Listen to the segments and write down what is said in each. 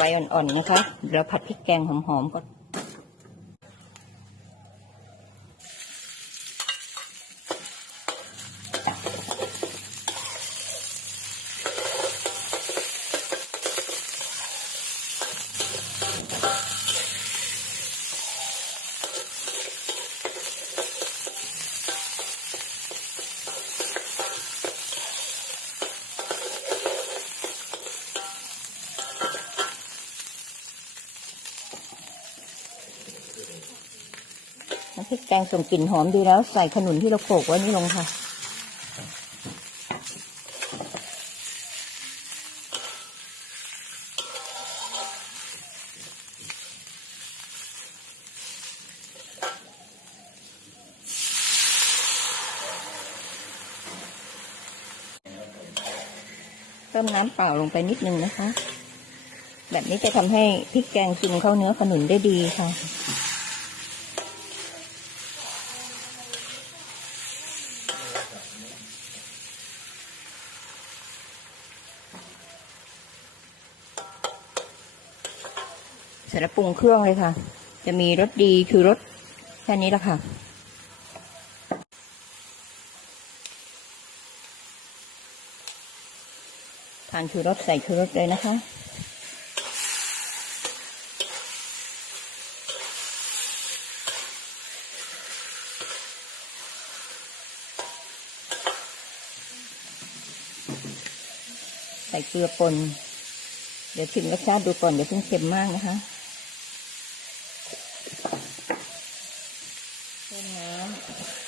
อ่อนๆนะคะ เราผัดพริกแกงหอมๆก่อน พริกแกงส่งกลิ่นหอมดีแล้ว ใส่ขนุนที่เราโขลกไว้นี่ลงค่ะเพิ่มน้ำเปล่าลงไปนิดนึงนะคะ แบบนี้จะทำให้พริกแกงซึมเข้าเนื้อขนุนได้ดีค่ะ เสร็จแล้วปรุงเครื่องเลยค่ะ จะมีรสดีคือรสแค่นี้แหละค่ะ ทานคือรสใส่คือรสเลยนะคะ ใส่เกลือป่น เดี๋ยวชิมรสชาติดูก่อนเดี๋ยวเพิ่งเค็มมากนะคะเพิ่มน้ำ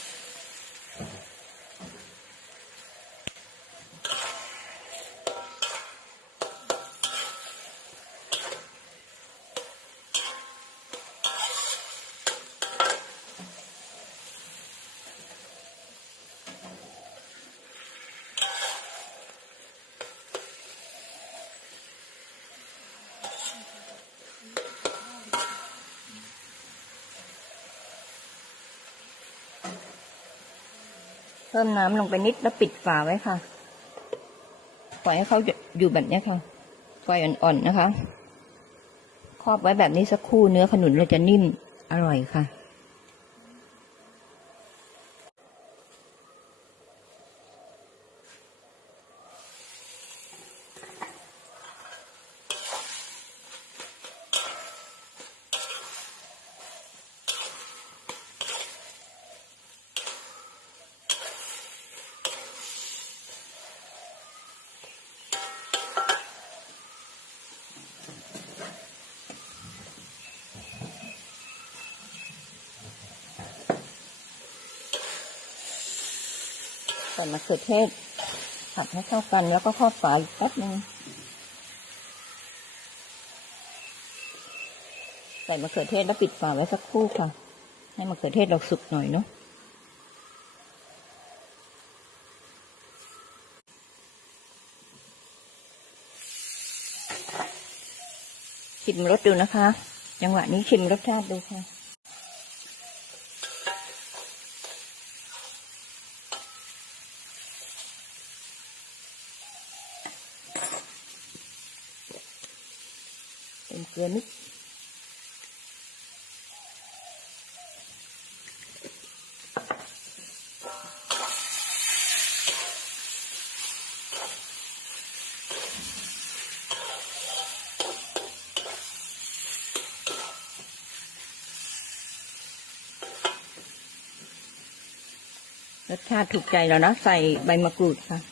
เพิ่มน้ำลงไปนิดแล้วปิดฝาไว้ค่ะ ปล่อยให้เขาอยู่แบบนี้ค่ะไฟอ่อนๆนะคะ ครอบไว้แบบนี้สักครู่เนื้อขนุนเราจะนิ่มอร่อยค่ะ ส่มะเขือเทศผัดให้เข้ากันแล้วก็ครอบฝาอีกแป๊บนึงใส่มะเขือเทศแล้วปิดฝาไว้สักครู่ค่ะ ให้มะเขือเทศเราสุกหน่อยเนาะชิมรสดูนะคะ จังหวะนี้ชิมรสชาติดูค่ะ เป็นเกลือนิดรสชาติถูกใจแล้วนะใส่ใบมะกรูดค่ะ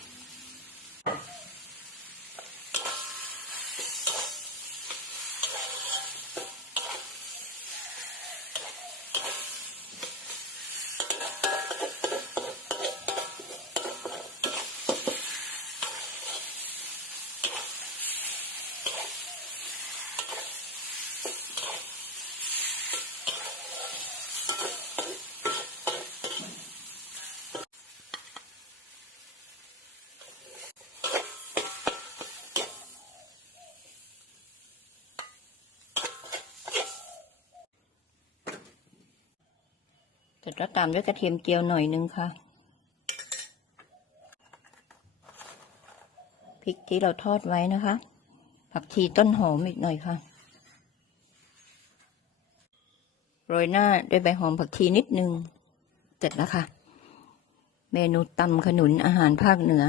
ร็จแล้วตามด้วยกระเทียมเจียวหน่อยนึงค่ะ พริกที่เราทอดไว้นะคะ ผักชีต้นหอมอีกหน่อยค่ะ โรยหน้าด้วยใบหอมผักชีนิดนึง เสร็จแล้วค่ะ เมนูตำขนุนอาหารภาคเหนือ